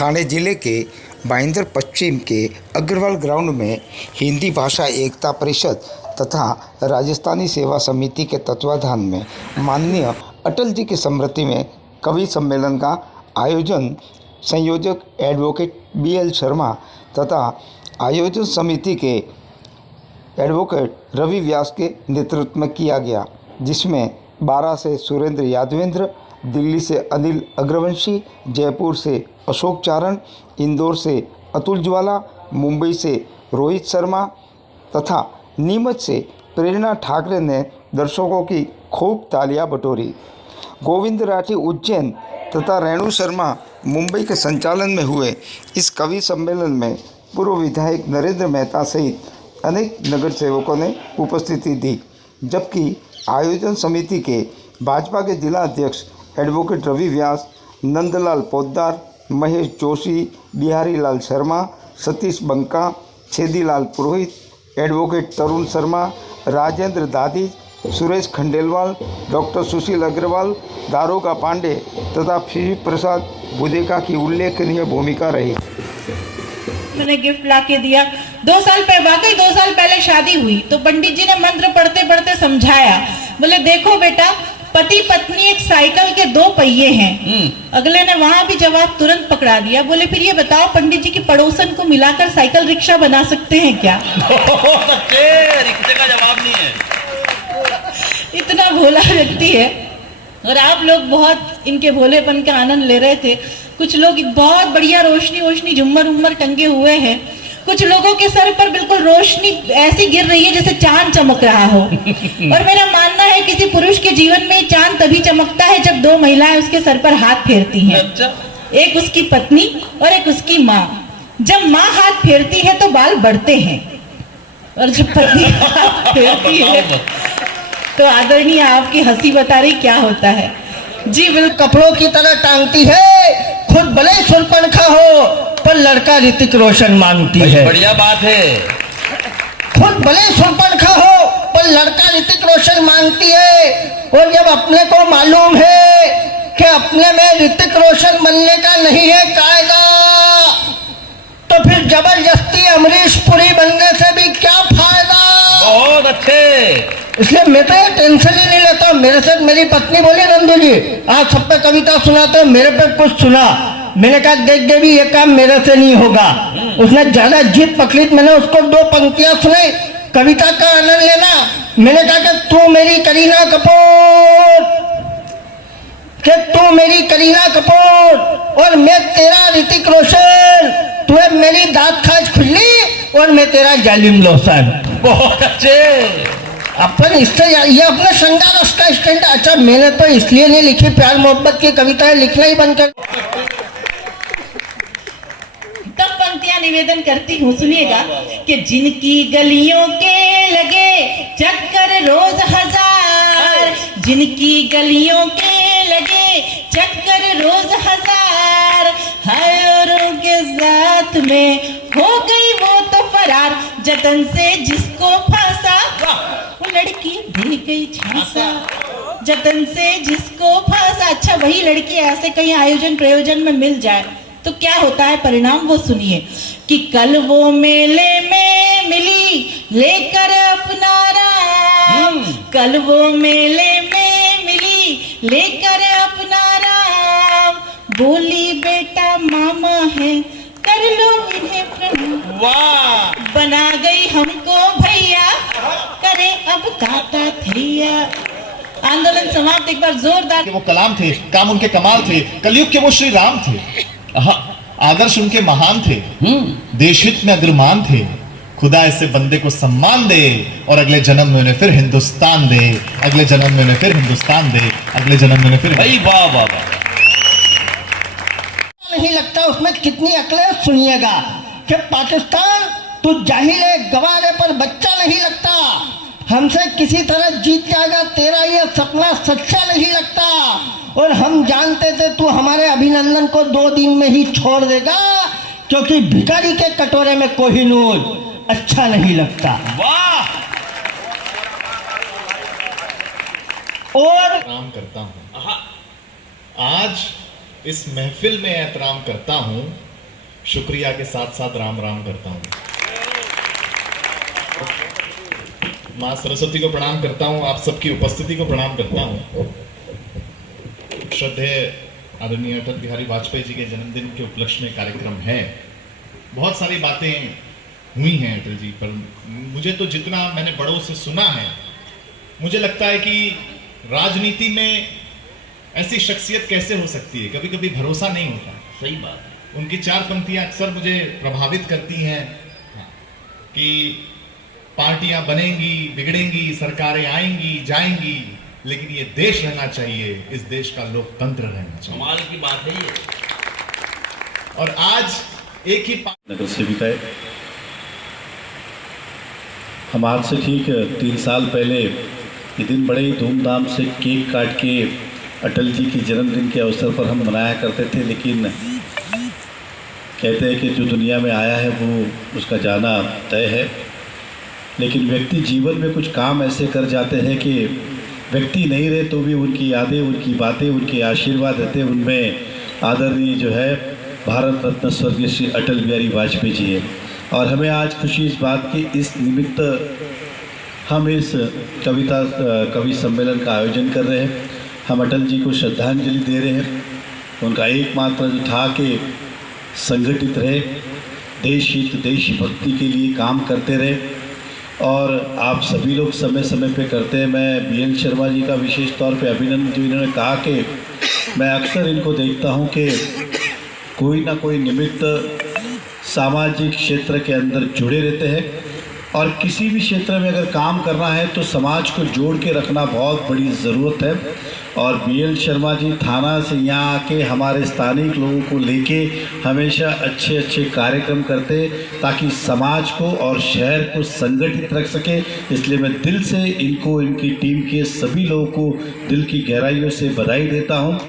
ठाणे जिले के भाईंदर पश्चिम के अग्रवाल ग्राउंड में हिंदी भाषा एकता परिषद तथा राजस्थानी सेवा समिति के तत्वाधान में माननीय अटल जी की स्मृति में कवि सम्मेलन का आयोजन संयोजक एडवोकेट BL शर्मा तथा आयोजन समिति के एडवोकेट रवि व्यास के नेतृत्व में किया गया, जिसमें 12 से सुरेंद्र यादवेंद्र, दिल्ली से अनिल अग्रवंशी, जयपुर से अशोक चारण, इंदौर से अतुल ज्वाला, मुंबई से रोहित शर्मा तथा नीमच से प्रेरणा ठाकरे ने दर्शकों की खूब तालियां बटोरी। गोविंद राठी उज्जैन तथा रेणु शर्मा मुंबई के संचालन में हुए इस कवि सम्मेलन में पूर्व विधायक नरेंद्र मेहता सहित अनेक नगर सेवकों ने उपस्थिति दी, जबकि आयोजन समिति के भाजपा के जिला अध्यक्ष एडवोकेट रवि व्यास, नंदलाल पोद्दार, महेश जोशी, बिहारी लाल शर्मा, सतीश बंका, छेदीलाल पुरोहित, एडवोकेट तरुण शर्मा, राजेंद्र दादी, सुरेश खंडेलवाल, डॉक्टर सुशील अग्रवाल, दारोगा पांडे तथा श्री प्रसाद बुदेका की उल्लेखनीय भूमिका रही। मैंने गिफ्ट ला के दिया। 2 साल पहले, वाकई 2 साल पहले शादी हुई तो पंडित जी ने मंत्र पढ़ते पढ़ते समझाया, बोले देखो बेटा, पति पत्नी एक साइकिल के 2 पहिए हैं। अगले ने वहां भी जवाब तुरंत पकड़ा दिया, बोले फिर ये बताओ पंडित जी की पड़ोसन को मिलाकर साइकिल रिक्शा बना सकते हैं क्या? रिक्शे का जवाब नहीं है। इतना भोला व्यक्ति है और आप लोग बहुत इनके भोलेपन का आनंद ले रहे थे। कुछ लोग बहुत बढ़िया रोशनी झुम्मर उम्मर टंगे हुए हैं, कुछ लोगों के सर पर बिल्कुल रोशनी ऐसी गिर रही है जैसे चांद चमक रहा हो। और मेरा मानना है किसी पुरुष के जीवन में चांद तभी चमकता है जब 2 महिलाएं उसके सर पर हाथ फेरती हैं। एक उसकी पत्नी और एक उसकी माँ। जब माँ हाथ फेरती है तो बाल बढ़ते हैं और जब पत्नी हाथ फेरती है तो आदरणीय आपकी हंसी बता रही क्या होता है। जी बिल्कुल कपड़ों की तरह टांगती है, खुद भले सुरपनखा हो पर लड़का ऋतिक रोशन मांगती है। बढ़िया बात है। खुद भले सुरपनखा हो पर लड़का ऋतिक रोशन मांगती है। और जब अपने को मालूम है कि अपने में ऋतिक रोशन बनने का नहीं है कायदा, तो फिर जबरदस्ती अमरीश पुरी बनने से भी क्या फायदा। बहुत अच्छे। इसलिए मैं तो ये टेंशन ही नहीं लेता। मेरे साथ मेरी पत्नी बोली, नंदू जी आज सब पे कविता सुनाते हो, मेरे पे कुछ सुना। मैंने कहा देख देवी ये काम मेरे से नहीं होगा। उसने ज्यादा जिद पकड़ी, मैंने उसको 2 पंक्तियां सुनाई, कविता का आनंद लेना। मैंने कहा कि तू मेरी करीना कपूर, कि तू मेरी करीना कपूर और मैं तेरा ऋतिक रोशन, तू है मेरी दांत खाज खुली और मैं तेरा जालिम लोसन। बहुत अच्छे। अपन इससे ये अपने श्रृंगार रस का स्टैंड। अच्छा मैंने तो इसलिए नहीं लिखी प्यार मोहब्बत की कविताएं, लिखना ही बंद कर। तब पंक्तियां निवेदन करती हूँ, सुनिएगा कि जिनकी गलियों के लगे चक्कर रोज हजार, जिनकी गलियों के लगे चक्कर रोज हजार, हरों के साथ में हो गई वो तो फरार, जतन से जिसको फांसा वो लड़की भिड़ गई झांसा, जतन से जिसको फांसा। अच्छा वही लड़की ऐसे कहीं आयोजन प्रयोजन में मिल जाए तो क्या होता है परिणाम, वो सुनिए कि कल वो मेले में मिली लेकर अपना राम, कल वो मेले में मिली लेकर अपना राम, बोली बेटा मामा है कर लो इन्हें प्रणाम। वाह। बना गई हमको भैया करे अब ताता थैया। आंदोलन समाप्त। एक बार जोरदार। वो कलाम थे, काम उनके कमाल थे, कलयुग के वो श्री राम थे, आदर्श उनके महान थे, देशहित में अग्रमान थे। खुदा ऐसे बंदे को सम्मान दे और अगले जन्म में उन्हें फिर हिंदुस्तान दे, अगले जन्म में उन्हें फिर हिंदुस्तान दे, अगले जन्म में उन्हें फिर। भाई वाह वाह वाह। नहीं लगता उसमें कितनी अकलें। सुनिएगा कि पाकिस्तान तू जाहिल है, गवारे पर बच्चा नहीं लगता, हमसे किसी तरह जीत जाएगा, तेरा ये सपना सच्चा नहीं लगता। और हम जानते थे तू हमारे अभिनंदन को 2 दिन में ही छोड़ देगा, क्योंकि भिखारी के कटोरे में कोहिनूर अच्छा नहीं लगता। वाह। और एहतराम करता हूँ, आज इस महफिल में एहतराम करता हूँ शुक्रिया के साथ साथ राम राम करता हूँ। माँ सरस्वती को प्रणाम करता हूँ, आप सबकी उपस्थिति को प्रणाम करता हूँ। श्रद्धेय आदरणीय अटल बिहारी वाजपेयी जी के जन्मदिन के उपलक्ष्य में कार्यक्रम है। बहुत सारी बातें हुई हैं अटल जी पर, मुझे तो जितना मैंने बड़ों से सुना है, मुझे लगता है कि राजनीति में ऐसी शख्सियत कैसे हो सकती है, कभी कभी भरोसा नहीं होता। सही बात है। उनकी चार पंक्तियां अक्सर मुझे प्रभावित करती हैं कि पार्टियां बनेंगी, बिगड़ेंगी, सरकारें आएंगी, जाएंगी, लेकिन ये देश रहना चाहिए, इस देश का लोकतंत्र रहना चाहिए। कमाल की बात है ये। और आज एक ही नगर सेविकाएं, हम आज से ठीक 3 साल पहले ये दिन बड़े ही धूमधाम से केक काट के अटल जी के जन्मदिन के अवसर पर हम मनाया करते थे, लेकिन कहते हैं कि जो दुनिया में आया है वो उसका जाना तय है। लेकिन व्यक्ति जीवन में कुछ काम ऐसे कर जाते हैं कि व्यक्ति नहीं रहे तो भी उनकी यादें, उनकी बातें, उनके आशीर्वाद रहते हैं। उनमें आदरणीय जो है भारत रत्न स्वर्गीय श्री अटल बिहारी वाजपेयी जी है। और हमें आज खुशी इस बात की, इस निमित्त हम इस कवि सम्मेलन का आयोजन कर रहे हैं। हम अटल जी को श्रद्धांजलि दे रहे हैं। उनका एकमात्र जो था कि संगठित रहे, देश हित, देशभक्ति के लिए काम करते रहे, और आप सभी लोग समय समय पे करते हैं। मैं BL शर्मा जी का विशेष तौर पे अभिनंदन, जो इन्होंने कहा कि मैं अक्सर इनको देखता हूँ कि कोई ना कोई निमित्त सामाजिक क्षेत्र के अंदर जुड़े रहते हैं, और किसी भी क्षेत्र में अगर काम करना है तो समाज को जोड़ के रखना बहुत बड़ी ज़रूरत है। और BL शर्मा जी थाना से यहाँ आके हमारे स्थानीय लोगों को लेके हमेशा अच्छे अच्छे कार्यक्रम करते, ताकि समाज को और शहर को संगठित रख सके। इसलिए मैं दिल से इनको, इनकी टीम के सभी लोगों को दिल की गहराइयों से बधाई देता हूँ।